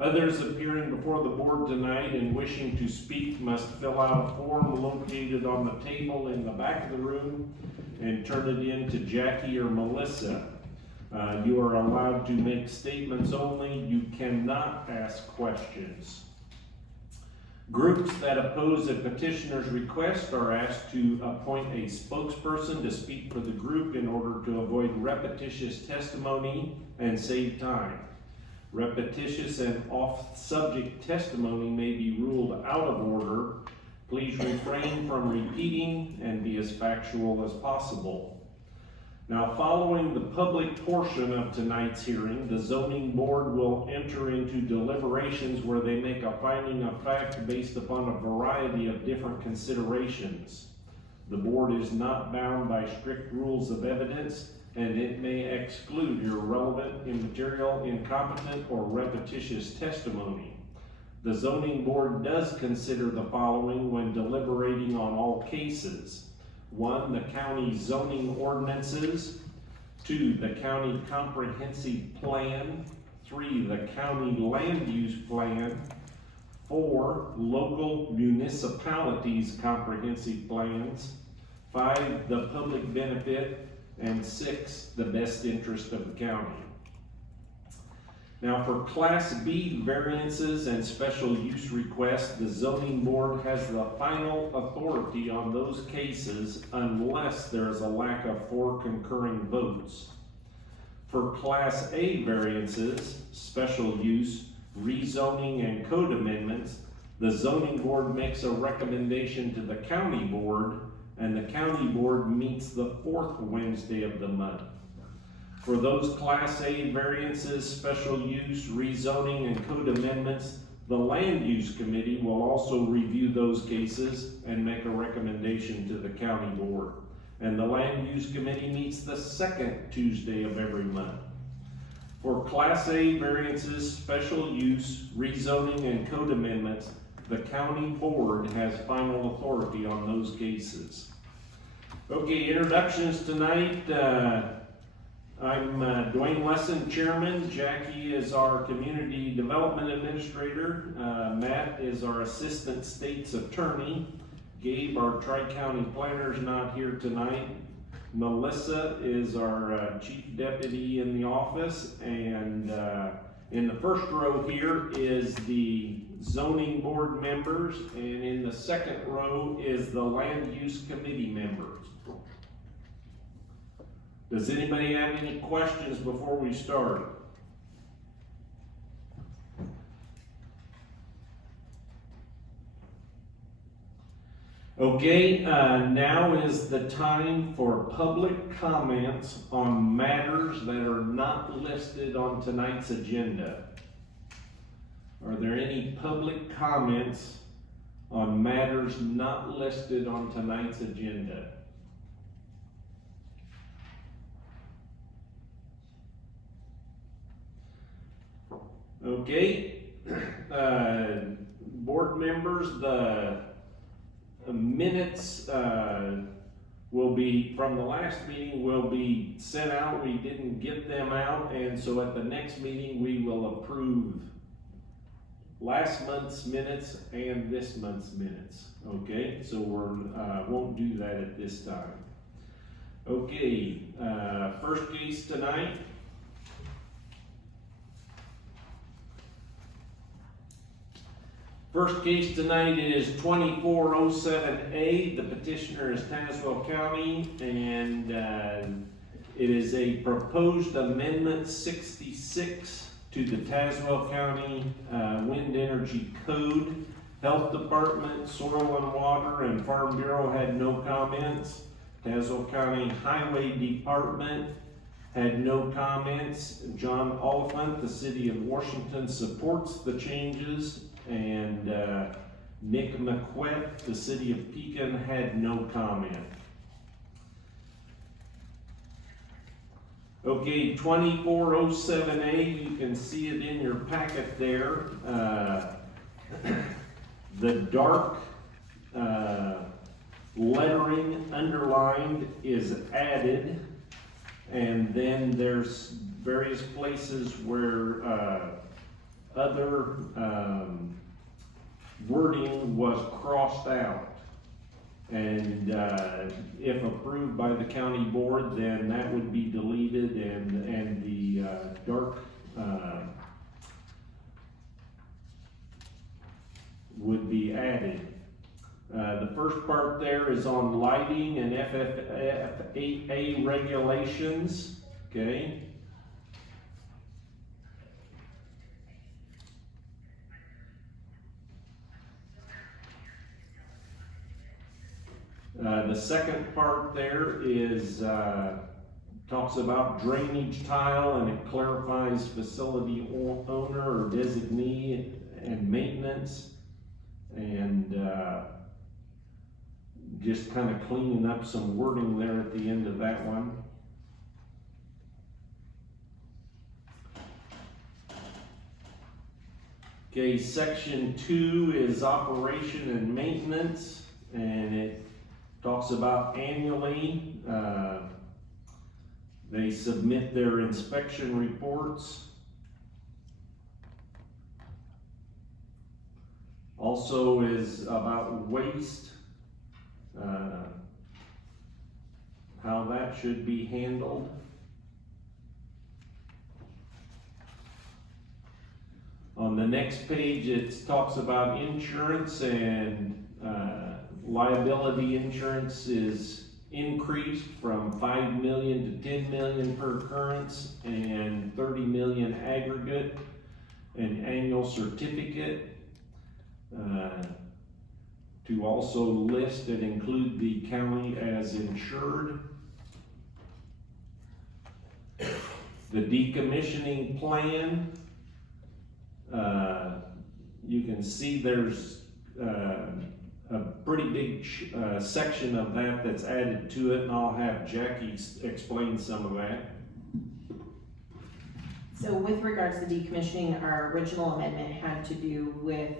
Others appearing before the board tonight and wishing to speak must fill out a form located on the table in the back of the room and turn it in to Jackie or Melissa. You are allowed to make statements only. You cannot ask questions. Groups that oppose a petitioner's request are asked to appoint a spokesperson to speak for the group in order to avoid repetitious testimony and save time. Repetitious and off-subject testimony may be ruled out of order. Please refrain from repeating and be as factual as possible. Now, following the public portion of tonight's hearing, the zoning board will enter into deliberations where they make a finding of fact based upon a variety of different considerations. The board is not bound by strict rules of evidence, and it may exclude irrelevant, immaterial, incompetent, or repetitious testimony. The zoning board does consider the following when deliberating on all cases. 1, the county zoning ordinances. 2, the county comprehensive plan. 3, the county land use plan. 4, local municipalities comprehensive plans. 5, the public benefit. And 6, the best interest of the county. Now, for Class B variances and special use requests, the zoning board has the final authority on those cases unless there is a lack of 4 concurring votes. For Class A variances, special use, rezoning, and code amendments, the zoning board makes a recommendation to the county board, and the county board meets the 4th Wednesday of the month. For those Class A variances, special use, rezoning, and code amendments, the Land Use Committee will also review those cases and make a recommendation to the county board. And the Land Use Committee meets the 2nd Tuesday of every month. For Class A variances, special use, rezoning, and code amendments, the county board has final authority on those cases. Okay, introductions tonight. I'm Dwayne Lesson, Chairman. Jackie is our Community Development Administrator. Matt is our Assistant State's Attorney. Gabe, our Tri-County Planner, is not here tonight. Melissa is our Chief Deputy in the office. And in the first row here is the Zoning Board members. And in the second row is the Land Use Committee members. Does anybody have any questions before we start? Okay, now is the time for public comments on matters that are not listed on tonight's agenda. Are there any public comments on matters not listed on tonight's agenda? Okay, board members, the minutes will be, from the last meeting, will be sent out. We didn't get them out, and so at the next meeting we will approve last month's minutes and this month's minutes. Okay, so we won't do that at this time. Okay, first case tonight. First case tonight is 2407A. The petitioner is Tazewell County, and it is a proposed amendment 66 to the Tazewell County Wind Energy Code. Health Department, Soil and Water, and Farm Bureau had no comments. Tazewell County Highway Department had no comments. John Oliphant, the City of Washington, supports the changes. And Nick McQuett, the City of Pekin, had no comment. Okay, 2407A, you can see it in your packet there. The dark lettering underlined is added, and then there's various places where other wording was crossed out. And if approved by the county board, then that would be deleted, and the dark would be added. The first part there is on lighting and FF8A regulations, okay? The second part there is, talks about drainage tile, and it clarifies facility owner or designee and maintenance, and just kind of cleaning up some wording there at the end of that one. Okay, section 2 is operation and maintenance, and it talks about annually, they submit their inspection reports. Also is about waste, how that should be handled. On the next page, it talks about insurance, and liability insurance is increased from 5 million to 10 million per occurrence, and 30 million aggregate, and annual certificate. To also list and include the county as insured. The decommissioning plan, you can see there's a pretty big section of that that's added to it, and I'll have Jackie explain some of that. So with regards to decommissioning, our original amendment had to do with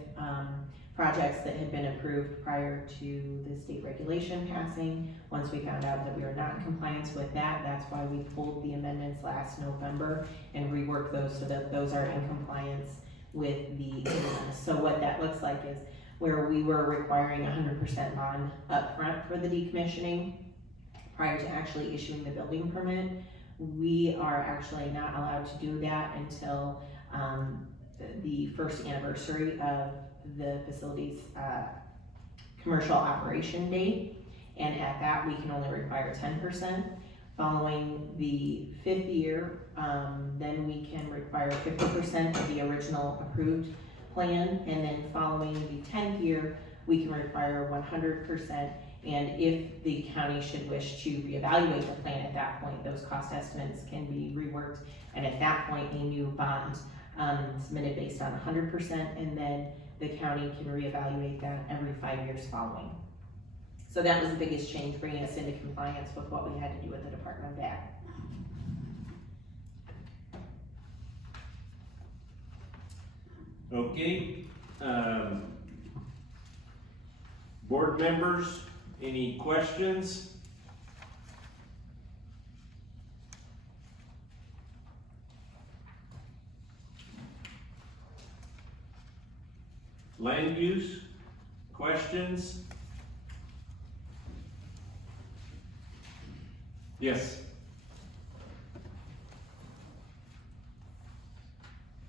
projects that had been approved prior to the state regulation passing. Once we found out that we were not in compliance with that, that's why we pulled the amendments last November and reworked those so that those are in compliance with the ordinance. So what that looks like is where we were requiring 100% bond upfront for the decommissioning prior to actually issuing the building permit, we are actually not allowed to do that until the first anniversary of the facility's commercial operation date, and at that we can only require 10%. Following the 5th year, then we can require 50% of the original approved plan, and then following the 10th year, we can require 100%. And if the county should wish to reevaluate the plan at that point, those cost estimates can be reworked, and at that point, a new bond submitted based on 100%, and then the county can reevaluate that every 5 years following. So that was the biggest change, bringing us into compliance with what we had to do with the Department of Ag. Okay, board members, any questions? Land use, questions? Yes.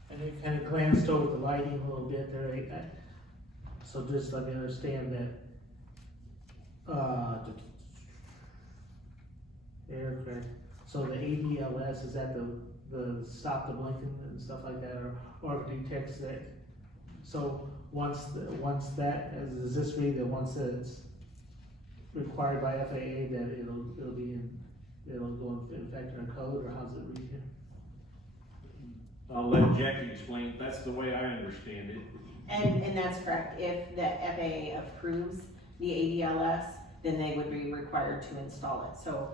And I kind of glanced over the lighting a little bit there, so just let me understand that, so the ADLS, is that the stop the blinking and stuff like that, or detects that? So once that, does this read that once it's required by FAA, that it'll go in effect in our code, or how's it read here? I'll let Jackie explain. That's the way I understand it. And that's correct. If the FAA approves the ADLS, then they would be required to install it. So,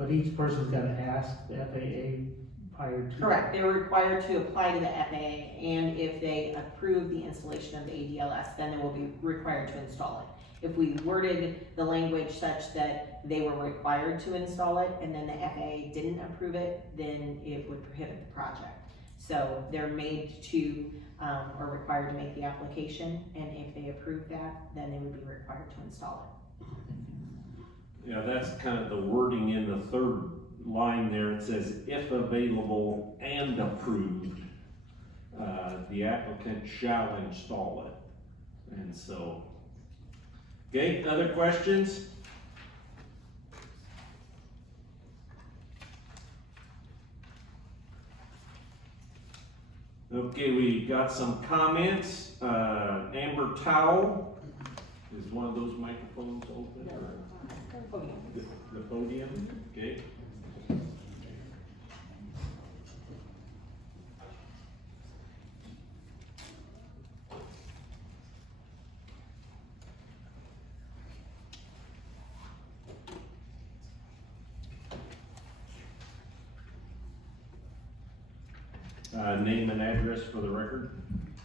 But each person's gotta ask the FAA prior to. correct, they're required to apply to the FAA, and if they approve the installation of the ADLS, then they will be required to install it. If we worded the language such that they were required to install it, and then the FAA didn't approve it, then it would prohibit the project. So they're made to, or required to make the application, and if they approve that, then they would be required to install Yeah, that's kind of the wording in the third line there. It says, if available and approved, the applicant shall install it. And so, okay, other questions? Okay, we got some comments. Amber Towel, is one of those microphones open or? The podium, okay. Name and address for the record.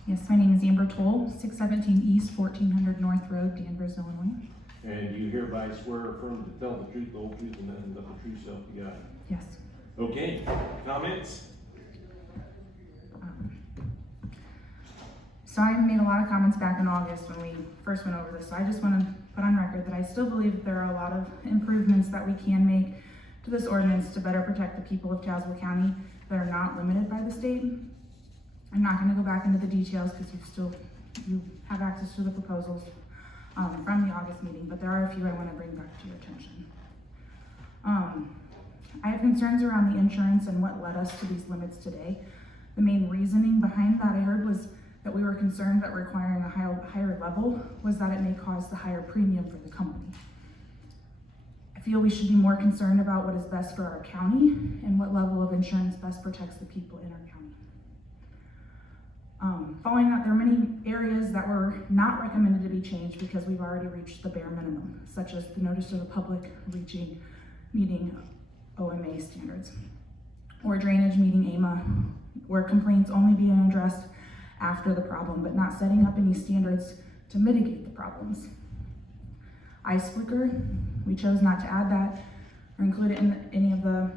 Yes, my name is Amber Toll, 617 East 1400 North Road, Danvers, Illinois. And you hereby swear or affirm to tell the truth, the whole truth, and nothing but the true self you got. Yes. Okay, comments? So I made a lot of comments back in August when we first went over this. So I just want to put on record that I still believe that there are a lot of improvements that we can make to this ordinance to better protect the people of Tazewell County that are not limited by the state. I'm not going to go back into the details because you have access to the proposals from the August meeting, but there are a few I want to bring back to your attention. I have concerns around the insurance and what led us to these limits today. The main reasoning behind that I heard was that we were concerned that requiring a higher level was that it may cause the higher premium for the company. I feel we should be more concerned about what is best for our county and what level of insurance best protects the people in our county. Following that, there are many areas that were not recommended to be changed because we've already reached the bare minimum, such as the notice to the public meeting OMA standards, or drainage meeting AMA, where complaints only being addressed after the problem, but not setting up any standards to mitigate the problems. Ice flicker, we chose not to add that or include it in any of the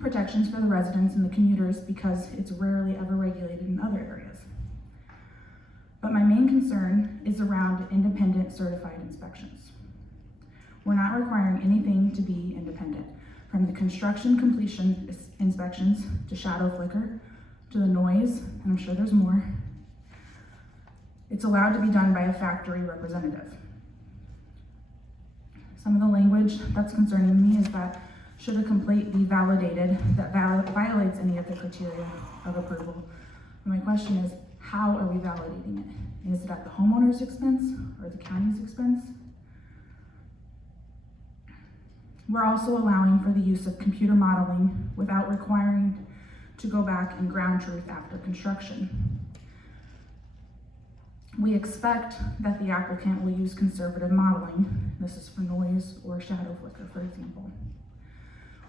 protections for the residents and the commuters because it's rarely ever regulated in other areas. But my main concern is around independent certified inspections. We're not requiring anything to be independent, from the construction completion inspections to shadow flicker, to the noise, and I'm sure there's more. It's allowed to be done by a factory representative. Some of the language that's concerning me is that should a complaint be validated that violates any of the criteria of approval. And my question is, how are we validating it? And is it at the homeowner's expense or the county's expense? We're also allowing for the use of computer modeling without requiring to go back and ground truth after construction. We expect that the applicant will use conservative modeling. This is for noise or shadow flicker, for example.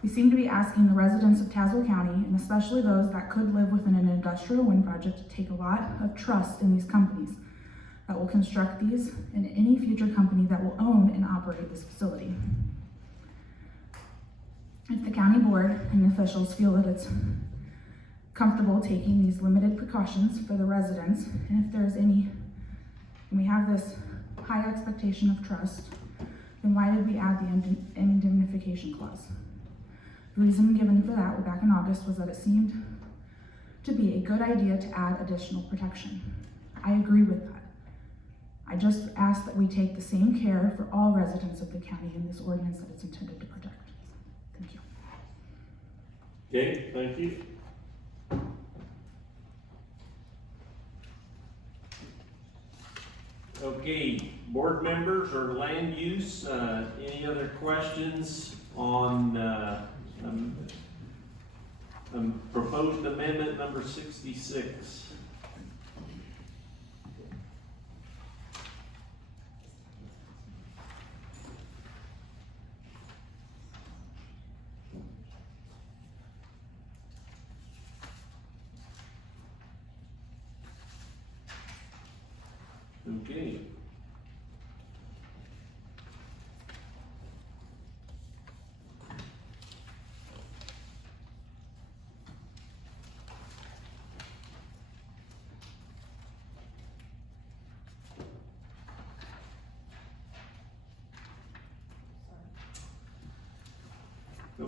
We seem to be asking the residents of Tazewell County, and especially those that could live within an industrial wind project, to take a lot of trust in these companies that will construct these and any future company that will own and operate this facility. If the county board and officials feel that it's comfortable taking these limited precautions for the residents, and if there's any, and we have this high expectation of trust, then why did we add the indemnification clause? The reason given for that back in August was that it seemed to be a good idea to add additional protection. I agree with that. I just ask that we take the same care for all residents of the county in this ordinance that it's intended to protect. Thank you. Okay, thank you. Okay, board members or land use, any other questions on proposed amendment number 66? Okay.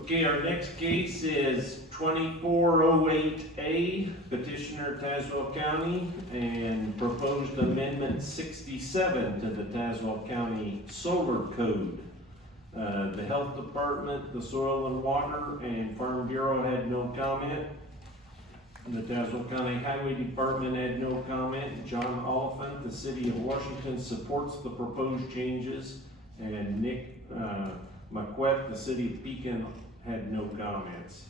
Okay, our next case is 2408A, petitioner Tazewell County, and proposed amendment 67 to the Tazewell County Solar Code. The Health Department, the Soil and Water, and Farm Bureau had no comment. The Tazewell County Highway Department had no comment. John Oliphant, the City of Washington, supports the proposed changes, and Nick McQuett, the City of Pekin, had no comments.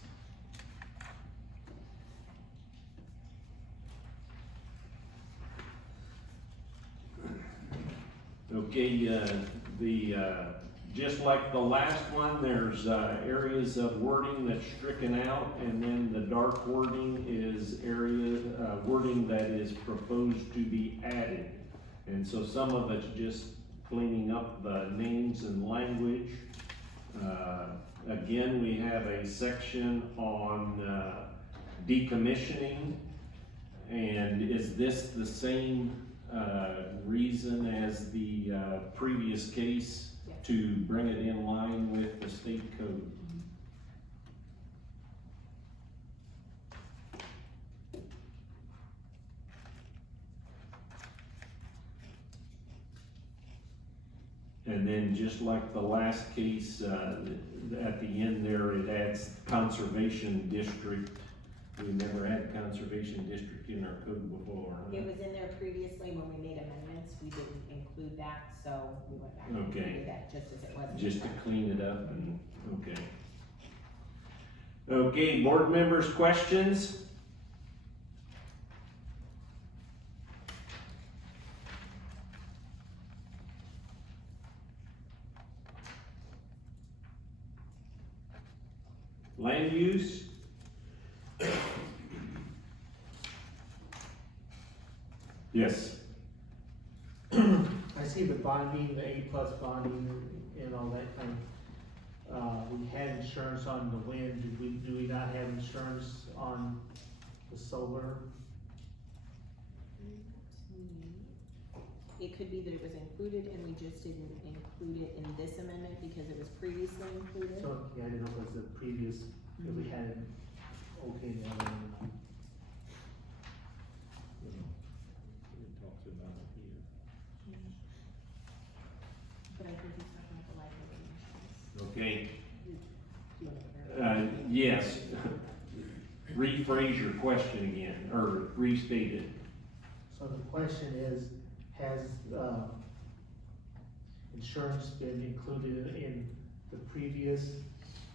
Okay, just like the last one, there's areas of wording that's stricken out, and then the dark wording is wording that is proposed to be added. And so some of it's just cleaning up the names and language. Again, we have a section on decommissioning, and is this the same reason as the previous case to bring it in line with the state code? And then just like the last case, at the end there, it adds conservation district. We never had conservation district in our code before. Huh? It was in there previously when we made amendments, we didn't include that, so we went back and Okay. included that just as it was. Just to clean it up and, okay. Okay, board members, questions? Land use? Yes. I see the bonding, the A+ bonding and all that kind of, we had insurance on the wind, do we not have insurance on the solar? It could be that it was included and we just didn't include it in this amendment because it was previously included. So, yeah, I didn't know if it was the previous, if we had it, okay, the other one. It talks about it here. But I think he's talking about the liability insurance. Okay, Do you want to verify? yes. Rephrase your question again, or restate it. So the question is, has, insurance been included in the previous,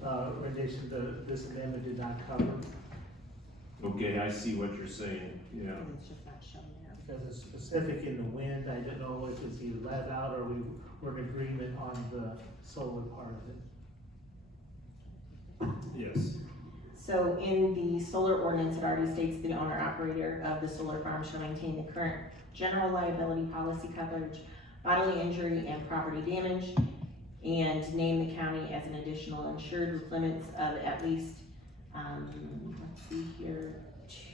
rendition that this amendment did not cover? Okay, I see what you're saying, yeah. Because it's just not shown there. Because it's specific in the wind, I didn't know if it's either let out or we were in agreement on the solar part of it. Yes. So in the solar ordinance, it already states the owner operator of the solar farm shall maintain the current general liability policy coverage, bodily injury and property damage, and name the county as an additional insured with limits of at least, let's see here,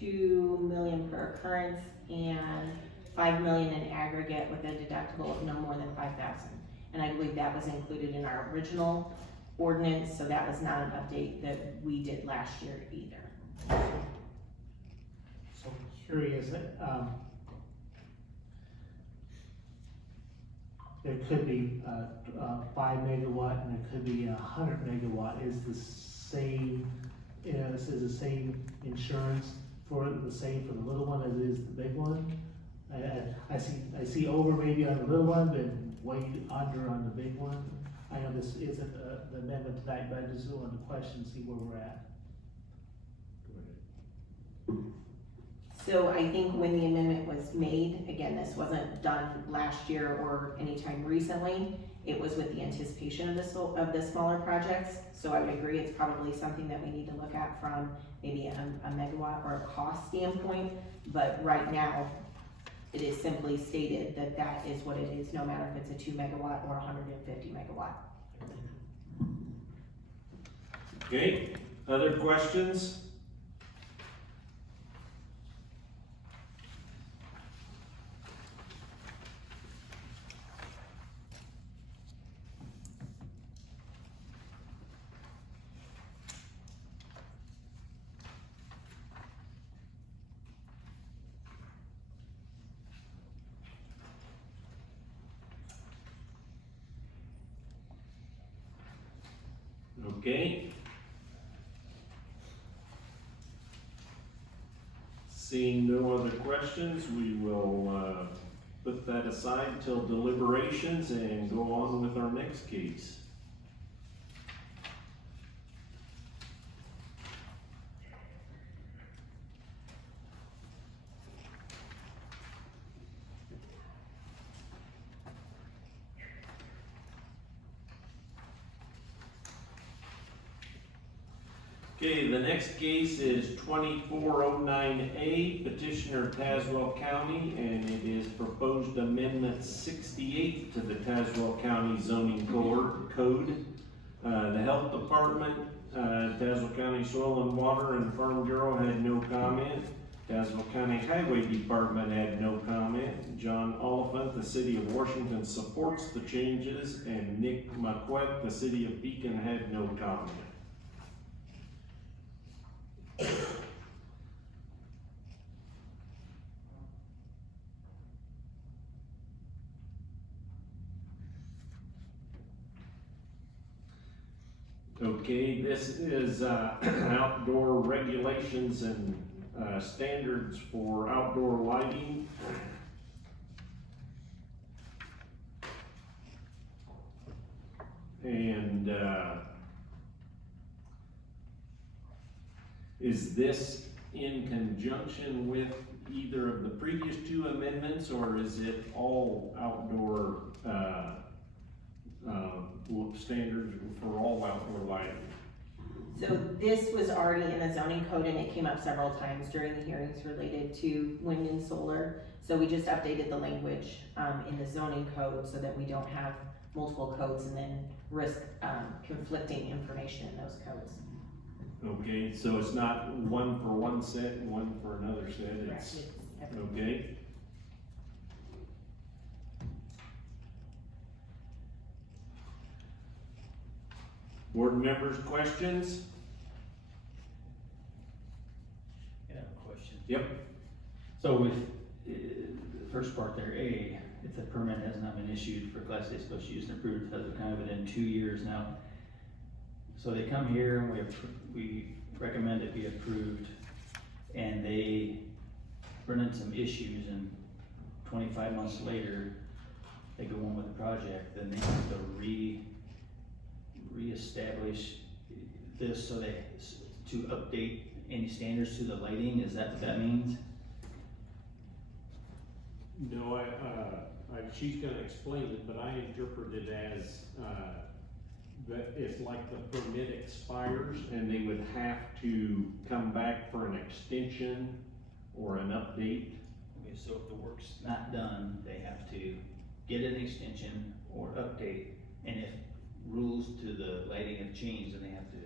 2 million per occurrence and 5 million in aggregate with a deductible of no more than 5,000. And I believe that was included in our original ordinance, so that was not an update that we did last year either. So curious, there could be 5 megawatt and there could be 100 megawatt. Is the same, this is the same insurance for the same for the little one as it is the big one? I see over maybe on the little one, but way under on the big one. I know this isn't the amendment tonight, but I just want to question, see where we're at. So I think when the amendment was made, again, this wasn't done last year or anytime recently, it was with the anticipation of the smaller projects. So I would agree, it's probably something that we need to look at from maybe a megawatt or a cost standpoint. But right now, it is simply stated that that is what it is, no matter if it's a 2 megawatt or 150 megawatt. Okay, other questions? Okay. Seeing no other questions, we will put that aside till deliberations and go on with our next case. Okay, the next case is 2409A, petitioner Tazewell County, and it is proposed amendment 68 to the Tazewell County zoning code. The health department, Tazewell County Soil and Water and Farm Bureau had no comment. Tazewell County Highway Department had no comment. John Oliphant, the city of Washington, supports the changes, and Nick Marquette, the city of Beacon, had no comment. Okay, this is outdoor regulations and standards for outdoor lighting. And is this in conjunction with either of the previous two amendments, or is it all outdoor standards for all outdoor lighting? So this was already in the zoning code, and it came up several times during the hearings related to wind and solar. So we just updated the language in the zoning code so that we don't have multiple codes and then risk conflicting information in those codes. Okay, so it's not one for one set and one for another set, it's, okay. Board members, questions? I have a question. Yep. So with the first part there, A, if the permit has not been issued for Class A special use and approved, has it kind of been in 2 years now? So they come here and we recommend it be approved, and they run into some issues, and 25 months later, they go on with the project, then they have to reestablish this to update any standards to the lighting. Is that what that means? No, she's gonna explain it, but I interpret it as, that it's like the permit expires and they would have to come back for an extension or an update. Okay, so if the work's not done, they have to get an extension or update, and if rules to the lighting have changed, then they have to.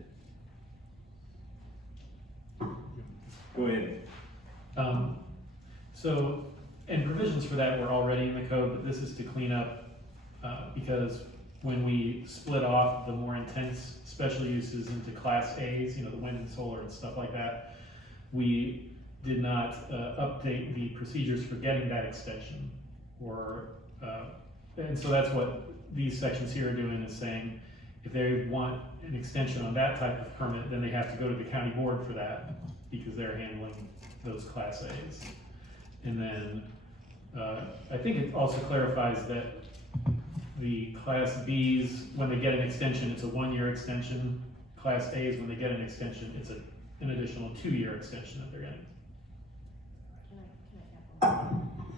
Go ahead. So, and provisions for that were already in the code, but this is to clean up, because when we split off the more intense special uses into Class A's, you know, the wind and solar and stuff like that, we did not update the procedures for getting that extension, and so that's what these sections here are doing, is saying if they want an extension on that type of permit, then they have to go to the county board for that, because they're handling those Class A's. And then I think it also clarifies that the Class B's, when they get an extension, it's a 1-year extension. Class A's, when they get an extension, it's an additional 2-year extension that they're getting.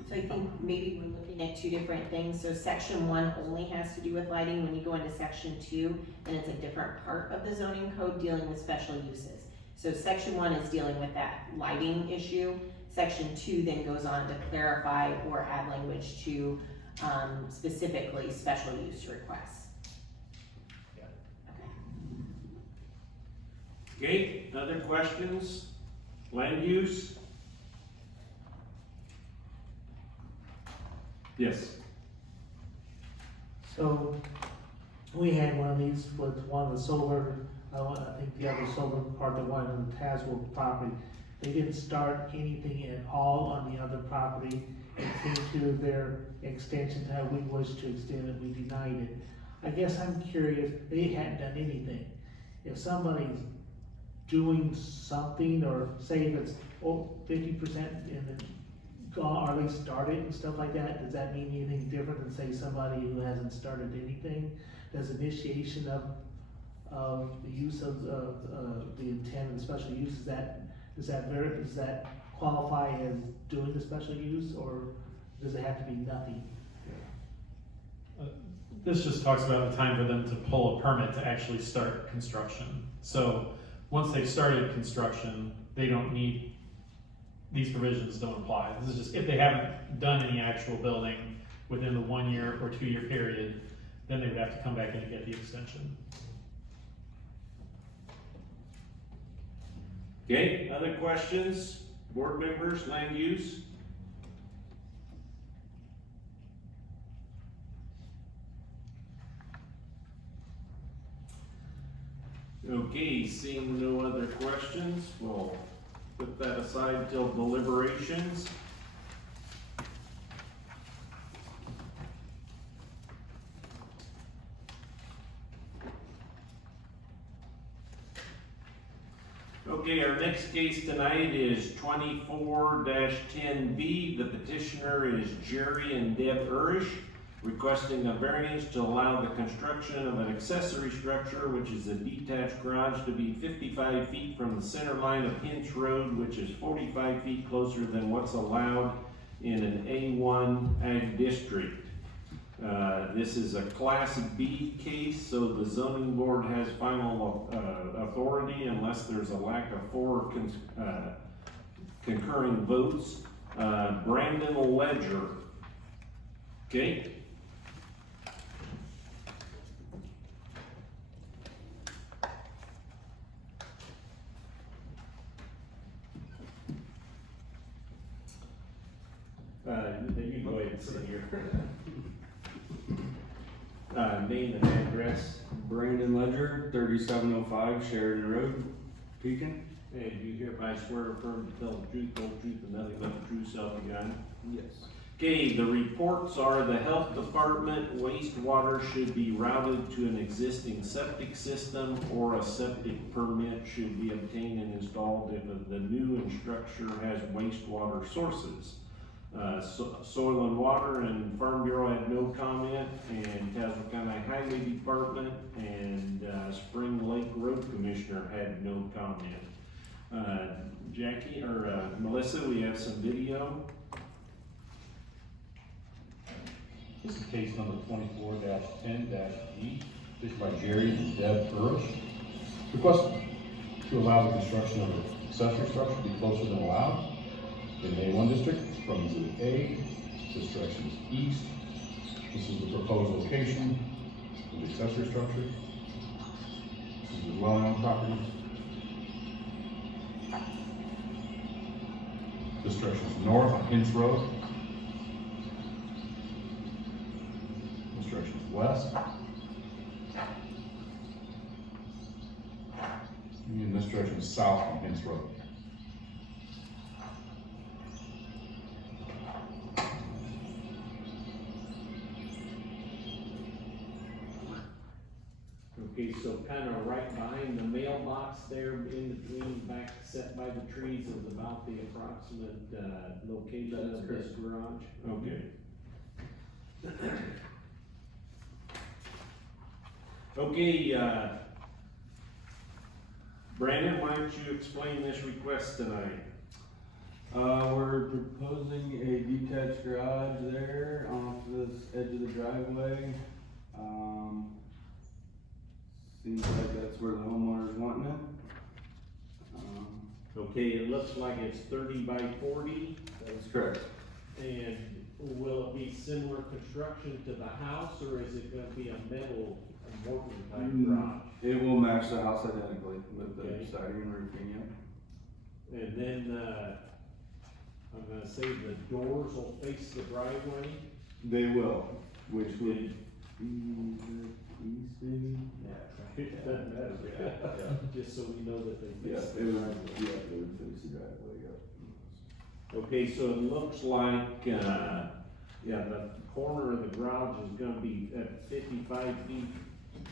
So I think maybe we're looking at two different things. So section 1 only has to do with lighting. When you go into section 2, then it's a different part of the zoning code dealing with special uses. So section 1 is dealing with that lighting issue. Section 2 then goes on to clarify or add language to specifically special use requests. Yeah. Okay, other questions? Land use? Yes. So, we had one of these with one of the solar, I think the other solar part, the one on the Tazewell property. They didn't start anything at all on the other property. It came to their extension time, we wished to extend it, we denied it. I guess I'm curious, they hadn't done anything. if somebody's doing something, or say if it's 50% and then gone, or at least started and stuff like that, does that mean anything different than say somebody who hasn't started anything? Does initiation of the use of the intent of the special use, does that qualify as doing the special use, or does it have to be nothing? This just talks about the time for them to pull a permit to actually start construction. So once they've started construction, they don't need, these provisions don't apply. This is just if they haven't done any actual building within the 1 year or 2 year period, then they would have to come back in and get the extension. Okay, other questions? Board members, land use? Okay, seeing no other questions, we'll put that aside till deliberations. Okay, our next case tonight is 24-10B. The petitioner is Jerry and Deb Urish, requesting a variance to allow the construction of an accessory structure, which is a detached garage, to be 55 feet from the center line of Hinch Road, which is 45 feet closer than what's allowed in an A1 ag district. This is a Class B case, so the zoning board has final authority unless there's a lack of 4 concurring votes. Brandon Ledger. Okay. You can go ahead and sit here. Name and address. Brandon Ledger, 3705 Sheridan Road, Pekin. And you hereby swear or affirm to tell the truth, whole truth, and nothing but the true self you got. Yes. Okay, the reports are the health department wastewater should be routed to an existing septic system, or a septic permit should be obtained and installed if the new structure has wastewater sources. Soil and Water and Farm Bureau had no comment, and Tazewell County Highway Department and Spring Lake Road Commissioner had no comment. Jackie, or Melissa, we have some video. This is case number 24-10-E, this is by Jerry and Deb Urish. Request to allow the construction of an accessory structure to be closer than allowed in the A1 district from Exhibit A. This direction is east. This is the proposed location of the accessory structure. This is the dwelling on the property. This direction is north on Hinch Road. This direction is west. And this direction is south on Hinch Road. Okay, so kind of right behind the mailbox there, in between, back set by the trees, is about the approximate location of this garage? Okay. Okay, Brandon, why don't you explain this request tonight? We're proposing a detached garage there off this edge of the driveway. Seems like that's where the homeowner's wanting it. Okay, it looks like it's 30 by 40. That's correct. And will it be similar construction to the house, or is it gonna be a metal mortar type garage? It will match the house identically with the Okay. siding and roofing, yeah. And then, I'm gonna say the doors will face the driveway. They will, which would And- be the east maybe? It doesn't matter, just so we know that they Yeah, face it the would, driveway. yeah, it would face the driveway, yeah. Okay, so it looks like, yeah, the corner of the garage is gonna be at 55 feet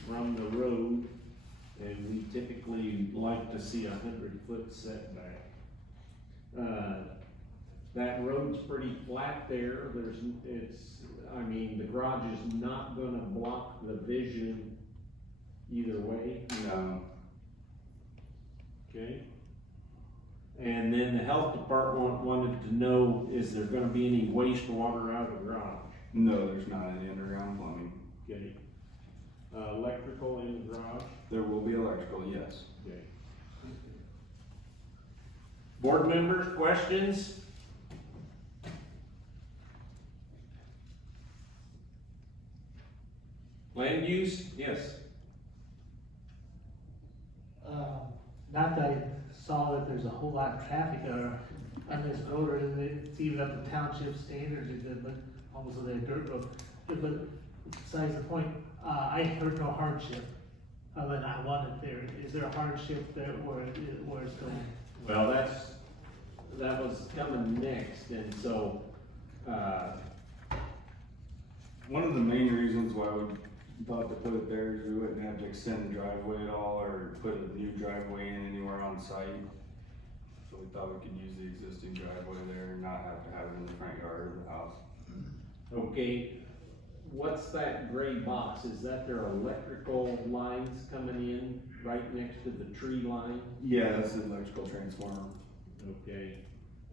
from the road. and we typically like to see 100-foot setback. That road's pretty flat there, the garage is not gonna block the vision either way, No, okay? And then the health department wanted to know, is there gonna be any wastewater out of the garage? no, there's not any underground plumbing. Okay. Electrical in the garage? There will be electrical, yes. Okay. Board members, questions? Land use? Yes. Not that I saw that there's a whole lot of traffic on this road, or it's even up to township standards, it look almost like a dirt road. But besides the point, I heard no hardship, other than I wanted there. Is there a hardship there where it's going? Well, that was coming next, and so, One of the main reasons why we thought to put it there is we wouldn't have to extend the driveway at all or put a new driveway in anywhere on site. So we thought we could use the existing driveway there and not have to have it in the front yard of the house. okay, what's that gray box? Is that their electrical lines coming in right next to the tree line? Yeah, that's an electrical transformer. Okay,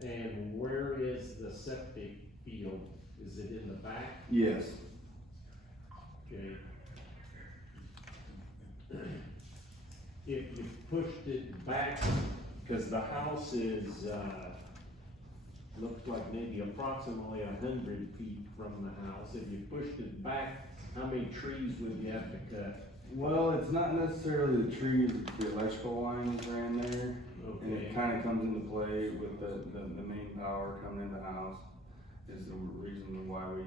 and where is the septic field? Is it in the back? Yes. Okay. If you pushed it back, because the house is, looks like maybe approximately 100 feet from the house, if you pushed it back, how many trees would you have to cut? Well, it's not necessarily the trees, the electrical lines ran there. And Okay, it kinda comes into play with the main power coming in the house is the reason why we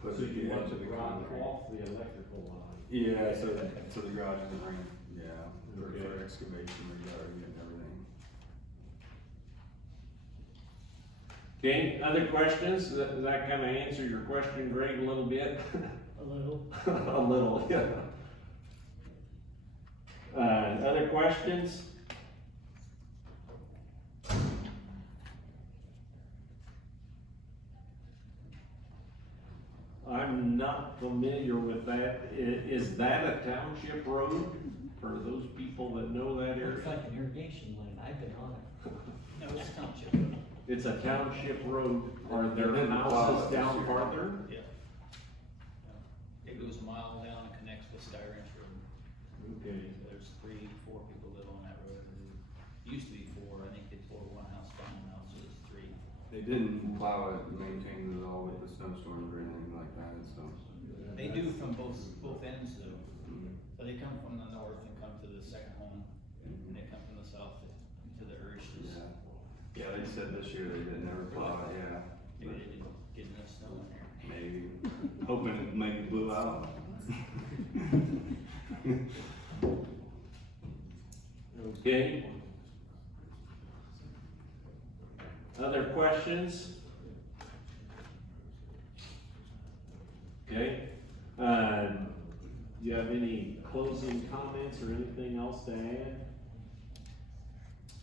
put so it you want to to the rock concrete. off the electrical line? Yeah, so the garage isn't ran, yeah, for Okay. excavation regarding and everything. Okay, other questions? Does that kinda answer your question, Greg, a little bit? A little. A little, yeah. Other questions? I'm not familiar with that. Is that a township road for those people that know that Looks area? like an irrigation line, I've been on it. No, it's township. It's a township road. Are there They didn't plow houses it down this year. farther? Yeah. It goes a mile down and connects with Sky Ranch Road. Okay. There's 3-4 people live on that road. It used to be 4, I think they tore one house down, now it's just 3. They didn't plow it and maintain it all with the snowstorms or anything like that, so. They do from both ends though. So they come from the north and come to the second home, and they come from the south to the Urshes. Yeah. Yeah, they said this year they didn't ever plow it, yeah. Maybe they didn't get enough snow in there. Maybe, hoping it maybe blew out. Okay. Other questions? Okay. Do you have any closing comments or anything else to add?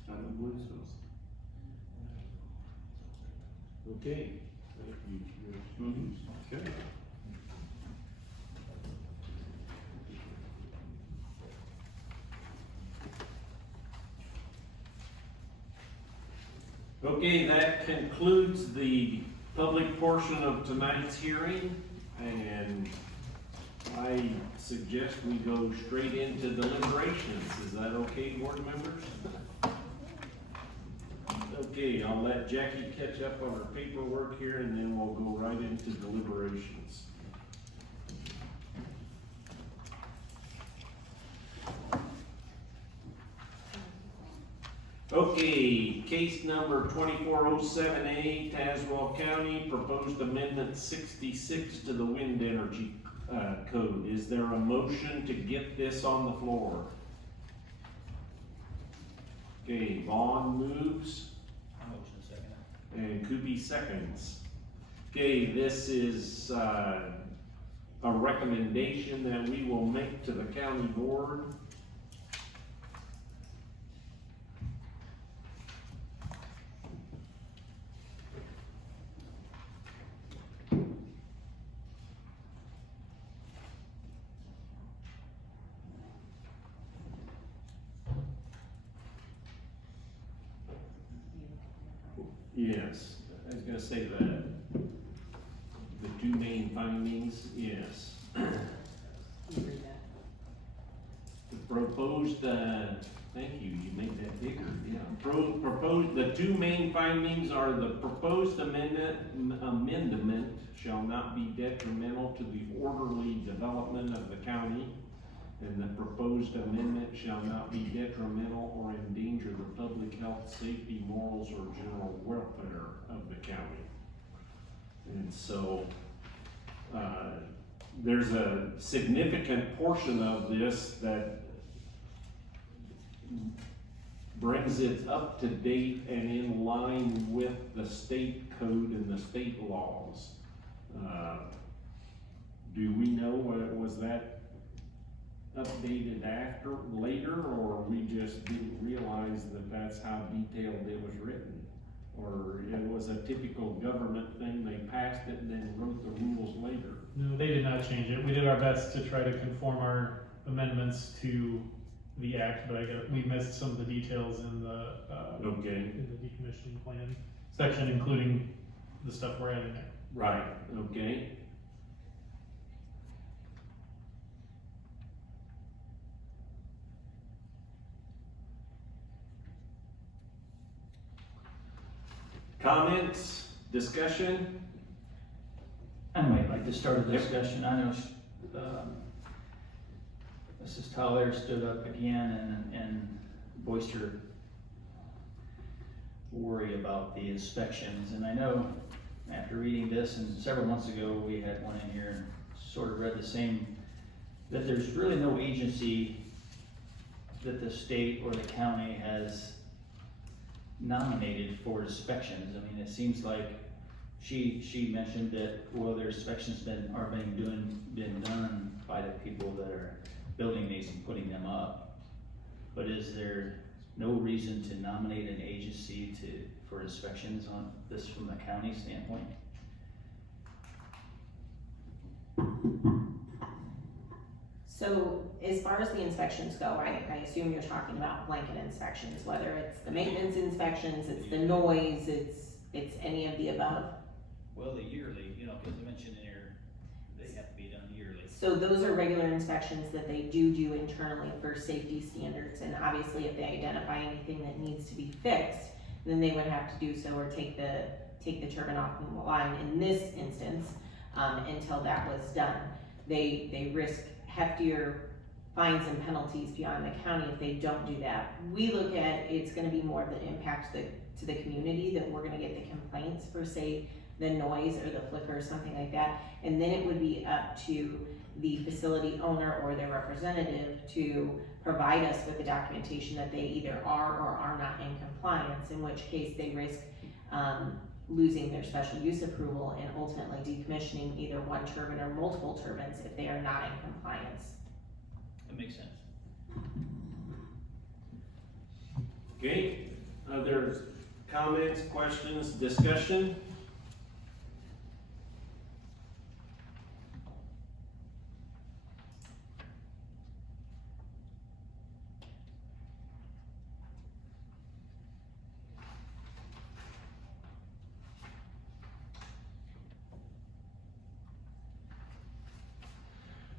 I don't believe so. Okay. Thank you. Okay. Okay, that concludes the public portion of tonight's hearing, and I suggest we go straight into deliberations. Is that okay, board members? Okay, I'll let Jackie catch up on her paperwork here, and then we'll go right into deliberations. Okay, case number 2407A, Tazewell County, proposed amendment 66 to the wind energy code. Is there a motion to get this on the floor? Okay, Vaughn moves Motion second. and Kuby seconds. Okay, this is a recommendation that we will make to the county board. Yes, I was gonna say that. The two main findings, yes. You read that. The proposed, thank you, you made that bigger, yeah. Proposed, the two main findings are the proposed amendment shall not be detrimental to the orderly development of the county, and the proposed amendment shall not be detrimental or endanger the public health, safety, morals, or general welfare of the county. And so, there's a significant portion of this that brings it up to date and in line with the state code and the state laws. Do we know, was that updated later, or we just didn't realize that that's how detailed it was written? Or it was a typical government thing, they passed it and then wrote the rules later? No, they did not change it. We did our best to try to conform our amendments to the act, but we missed some of the details in the, Okay, in the decommissioning plan section, including the stuff we're adding there. right, okay. Comments, discussion? I might like to start a discussion. I know, Mrs. Tyler stood up again and voiced her worry about the inspections. And I know after reading this, and several months ago, we had one in here and sort of read the same, that there's really no agency that the state or the county has nominated for inspections. I mean, it seems like she mentioned that, well, their inspections been done by the people that are building these and putting them up. But is there no reason to nominate an agency for inspections on this from the county standpoint? So as far as the inspections go, I assume you're talking about blanket inspections, whether it's the maintenance inspections, it's the noise, it's any of the above. Well, the yearly, because they mentioned in here, they have to be done yearly. So those are regular inspections that they do internally for safety standards, and obviously if they identify anything that needs to be fixed, then they would have to do so or take the turbine off the line in this instance, until that was done. They risk heftier fines and penalties beyond the county if they don't do that. We look at, it's gonna be more of the impact to the community, that we're gonna get the complaints for, say, the noise or the flicker or something like that, and then it would be up to the facility owner or their representative to provide us with the documentation that they either are or are not in compliance, in which case they risk losing their special use approval and ultimately decommissioning either one turbine or multiple turbines if they are not in compliance. That makes sense. Okay, other comments, questions, discussion?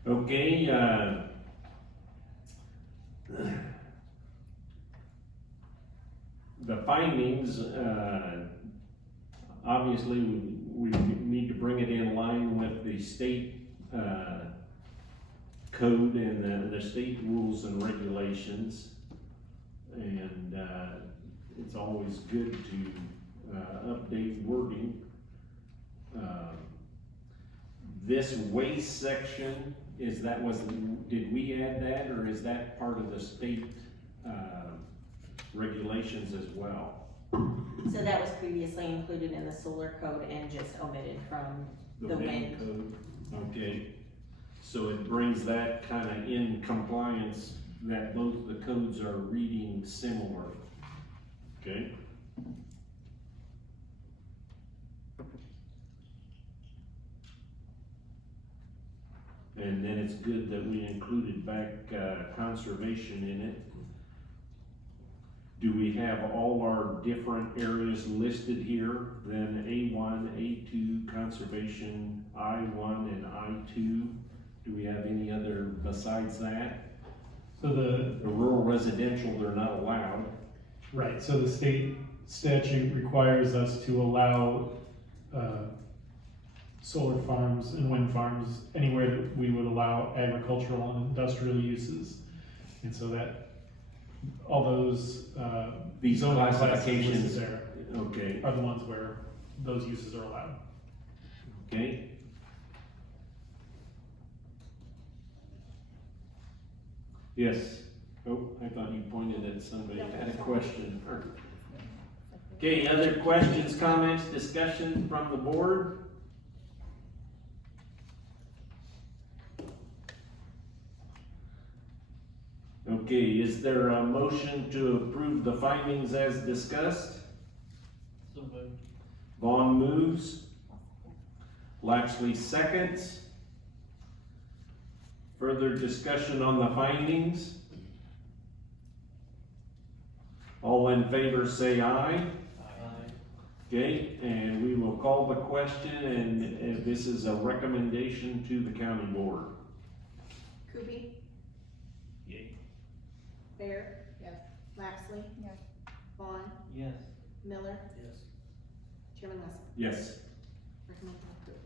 Okay, the findings, obviously, we need to bring it in line with the state code and the state rules and regulations. And it's always good to update wording. This waste section, did we add that, or is that part of the state regulations as well? So that was previously included in the solar code and just omitted from the wind. Code, okay. So it brings that kind of in compliance that both the codes are reading similar. Okay? And then it's good that we included back conservation in it. Do we have all our different areas listed here? Then A1, A2, conservation, I1 and I2? Do we have any other besides that? So the, The rural residential, they're not allowed. right, so the state statute requires us to allow, solar farms and wind farms anywhere that we would allow agricultural and industrial uses. And so that, all those, These zoning classes classifications, listed there okay, are the ones where those uses are allowed. okay. Yes, oh, I thought you pointed at somebody, had a question. Okay, other questions, comments, discussion from the board? Okay, is there a motion to approve the findings as discussed? So moved. Vaughn moves. Lashley seconds. Further discussion on the findings? All in favor say aye. Aye. Okay, and we will call the question, and this is a recommendation to the county board. Kuby? Yay. Bear? Yes. Lapsley? Yes. Vaughn? Yes. Miller? Yes. Chairman Lesser? Yes. Recommend approved.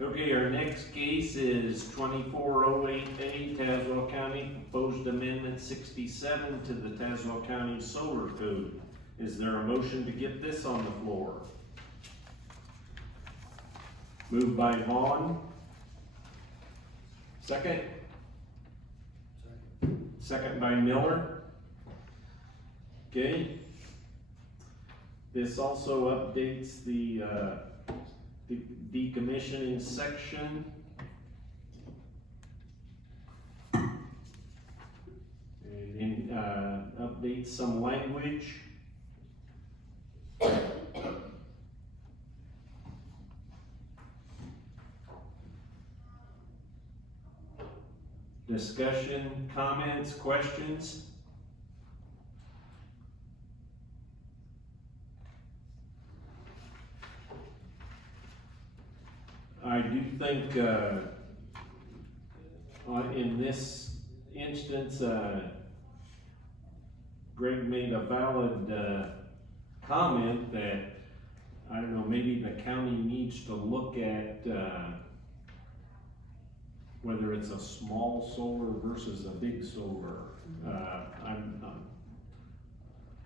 Okay, our next case is 2408A, Tazewell County, proposed amendment 67 to the Tazewell County Solar Code. Is there a motion to get this on the floor? Moved by Vaughn. Second? Second by Miller. Okay. This also updates the decommissioning section. And updates some language. Discussion, comments, questions? I do think, in this instance, Greg made a valid, comment that, I don't know, maybe the county needs to look at, whether it's a small solar versus a big solar.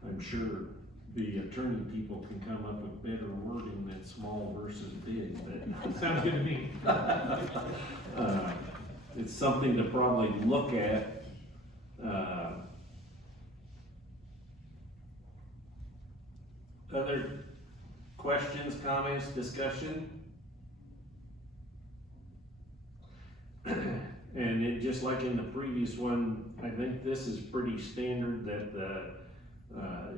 I'm sure the attorney people can come up with better wording than small versus big, but. Sounds good to me. It's something to probably look at. Other questions, comments, discussion? And it, just like in the previous one, I think this is pretty standard that the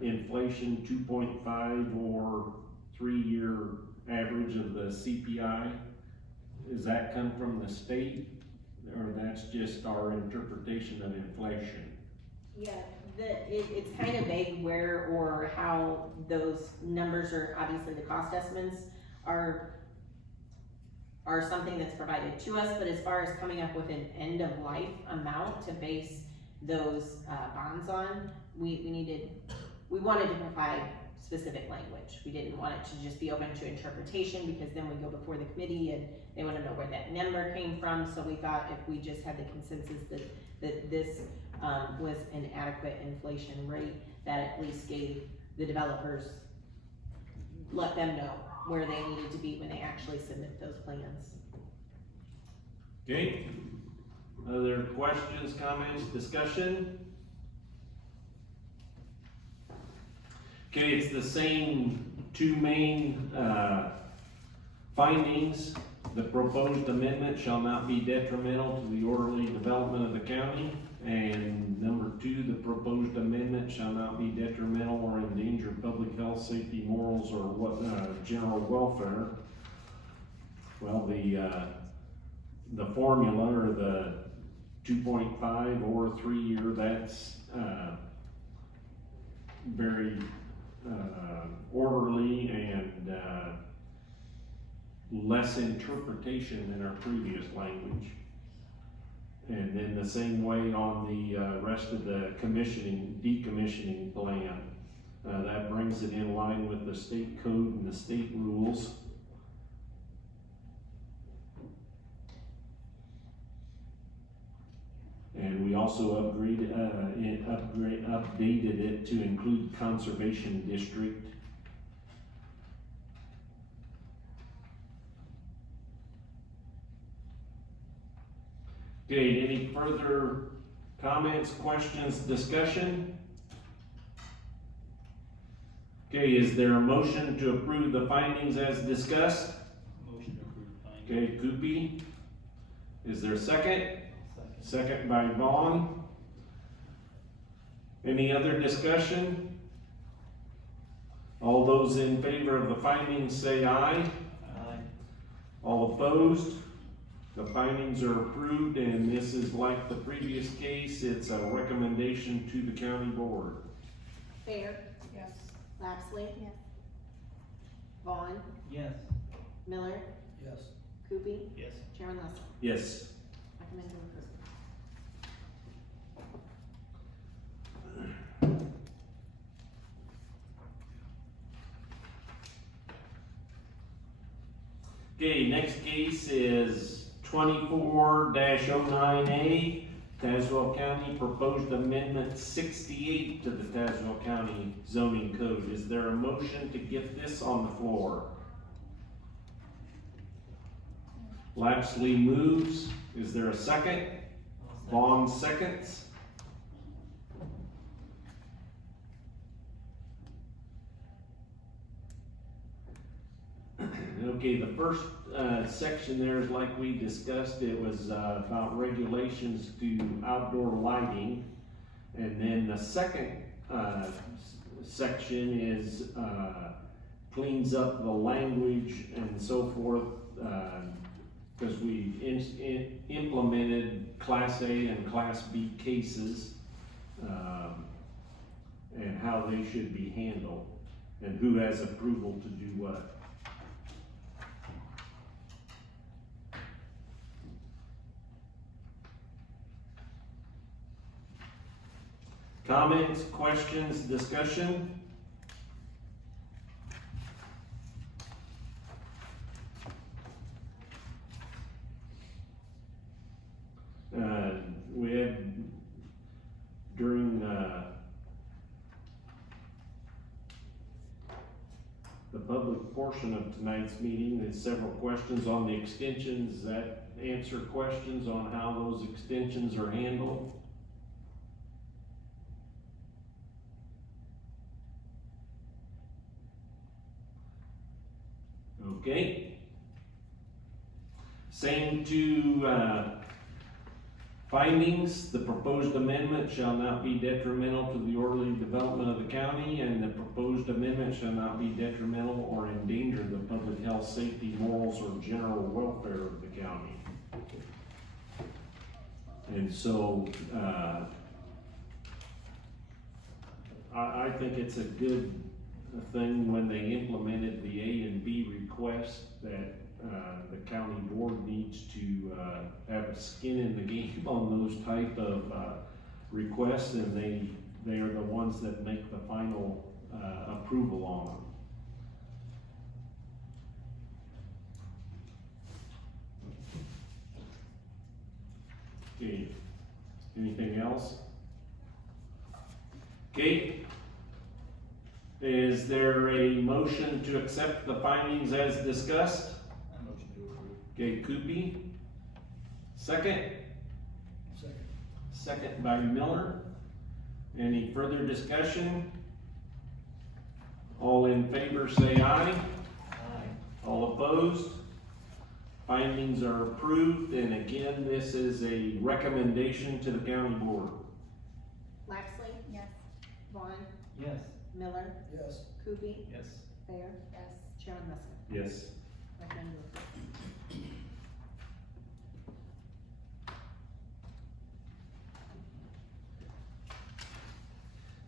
inflation 2.5 or 3-year average of the CPI, does that come from the state, or that's just our interpretation of inflation? Yeah, it's kind of vague where or how those numbers are, obviously the cost estimates are something that's provided to us, but as far as coming up with an end of life amount to base those bonds on, we wanted to provide specific language. We didn't want it to just be open to interpretation, because then we go before the committee and they want to know where that number came from. So we thought if we just had the consensus that this was an adequate inflation rate, that at least gave the developers, let them know where they needed to be when they actually submit those plans. Okay, other questions, comments, discussion? Okay, it's the same two main, findings. The proposed amendment shall not be detrimental to the orderly development of the county. And number two, the proposed amendment shall not be detrimental or endanger public health, safety, morals, or general welfare. Well, the formula, or the 2.5 or 3 year, that's, very, orderly and, less interpretation than our previous language. And then the same way on the rest of the decommissioning plan. That brings it in line with the state code and the state rules. And we also updated it to include conservation district. Okay, any further comments, questions, discussion? Okay, is there a motion to approve the findings as discussed? Motion to approve the findings. Okay, Koopy. Is there a second? Second. Second by Vaughn. Any other discussion? All those in favor of the findings say aye. Aye. All opposed? The findings are approved, and this is like the previous case, it's a recommendation to the county board. Fair. Yes. Lapsley. Yes. Vaughn. Yes. Miller. Yes. Kupi. Yes. Chairman Russell. Yes. Recommend to approve. Okay, next case is 24-09A, Tazewell County Proposed Amendment 68 to the Tazewell County Zoning Code. Is there a motion to get this on the floor? Lapsley moves. Is there a second? Vaughn seconds. Okay, the first section there is like we discussed. It was about regulations to outdoor lighting. And then the second section is cleans up the language and so forth, because we implemented Class A and Class B cases, and how they should be handled, and who has approval to do what. Comments, questions, discussion? We had, during the public portion of tonight's meeting, there's several questions on the extensions that answer questions on how those extensions are handled. Okay. Same to findings. The proposed amendment shall not be detrimental to the orderly development of the county, and the proposed amendment shall not be detrimental or endanger the public health, safety, morals, or general welfare of the county. And so, I think it's a good thing when they implemented the A and B request that the county board needs to have a skin in the game on those type of requests, and they are the ones that make the final approval on them. Okay, anything else? Okay. Is there a motion to accept the findings as discussed? I motion to approve. Okay, Koopy. Second? Second. Second by Miller. Any further discussion? All in favor, say aye. Aye. All opposed? Findings are approved, and again, this is a recommendation to the county board. Lapsley? Yes. Vaughn? Yes. Miller? Yes. Kuby? Yes. Thayer? Yes. Chairman Lister? Yes. Recommended approval.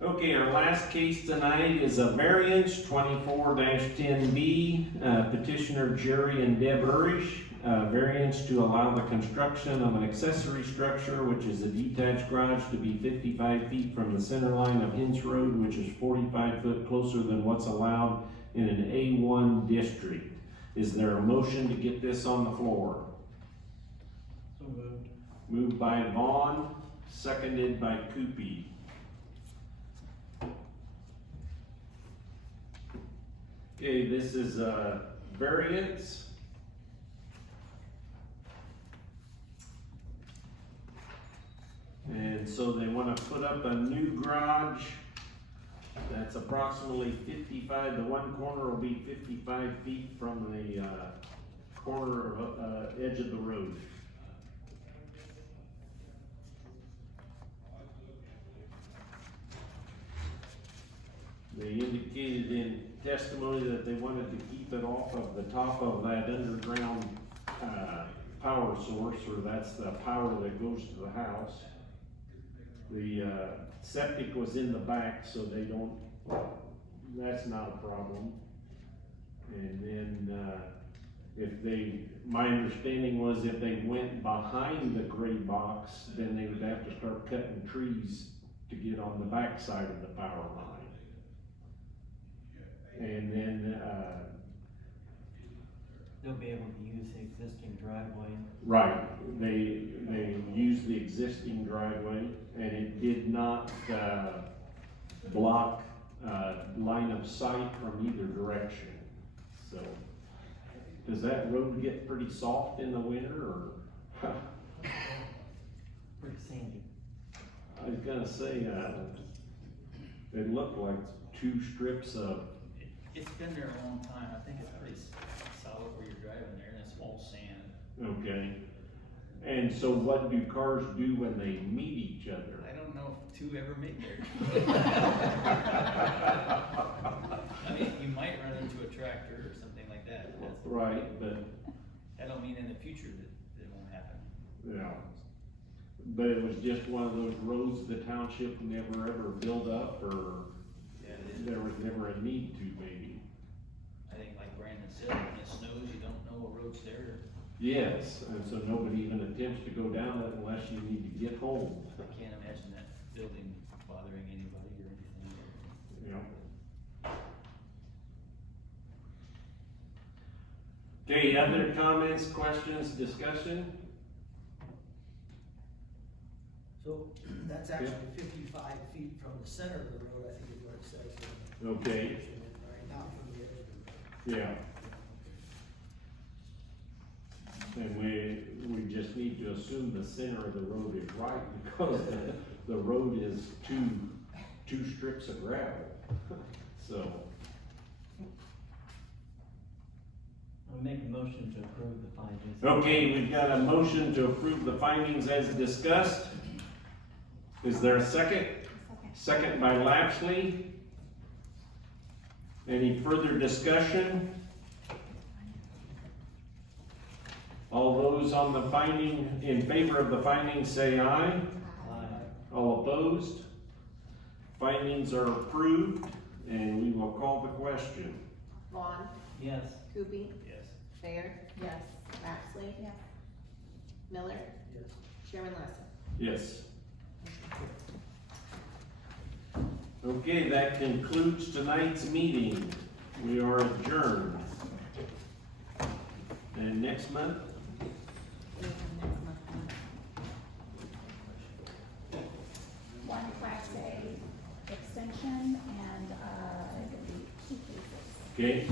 Okay, our last case tonight is a variance, 24-10B, petitioner Jerry and Deb Urish. Variance to allow the construction of an accessory structure, which is a detached garage, to be 55 feet from the center line of Hints Road, which is 45 foot closer than what's allowed in an A1 district. Is there a motion to get this on the floor? So moved. Moved by Vaughn, seconded by Kupi. Okay, this is a variance. And so they want to put up a new garage that's approximately 55, the one corner will be 55 feet from the corner of, edge of the road. They indicated in testimony that they wanted to keep it off of the top of that underground power source, or that's the power that goes to the house. The septic was in the back, so they don't, that's not a problem. And then if they, my understanding was if they went behind the gray box, then they would have to start cutting trees to get on the back side of the power line. And then, They'll be able to use the existing driveway. right, they used the existing driveway, and it did not block line of sight from either direction. So, does that road get pretty soft in the winter, or? Pretty sandy. I was gonna say, it looked like two strips of, It's been there a long time. I think it's pretty solid where you're driving there, and it's all sand. okay. And so what do cars do when they meet each other? I don't know if two ever meet there. I mean, you might run into a tractor or something like that. But Right, but, that don't mean in the future that it won't happen. yeah. But it was just one of those roads the township never ever built up, or Yeah, it is. there was never a need to, maybe? I think like Brandon said, when it snows, you don't know what road's there. Yes, and so nobody even attempts to go down it unless you need to get home. I can't imagine that building bothering anybody or anything. Yeah. Okay, other comments, questions, discussion? So that's actually 55 feet from the center of the road, I think is what it says. Okay, Right, not from the edge of the road. yeah. And we just need to assume the center of the road is right, because the road is two strips of gravel, so. I'll make a motion to approve the findings. Okay, we've got a motion to approve the findings as discussed. Is there a second? Second by Lapsley. Any further discussion? All those on the finding, in favor of the findings, say aye. Aye. All opposed? Findings are approved, and we will call the question. Vaughn? Yes. Kuby? Yes. Thayer? Yes. Lapsley? Yes. Miller? Yes. Chairman Lister? Yes. Okay, that concludes tonight's meeting. We are adjourned. And next month? One Class A extension and, 2 cases. Okay,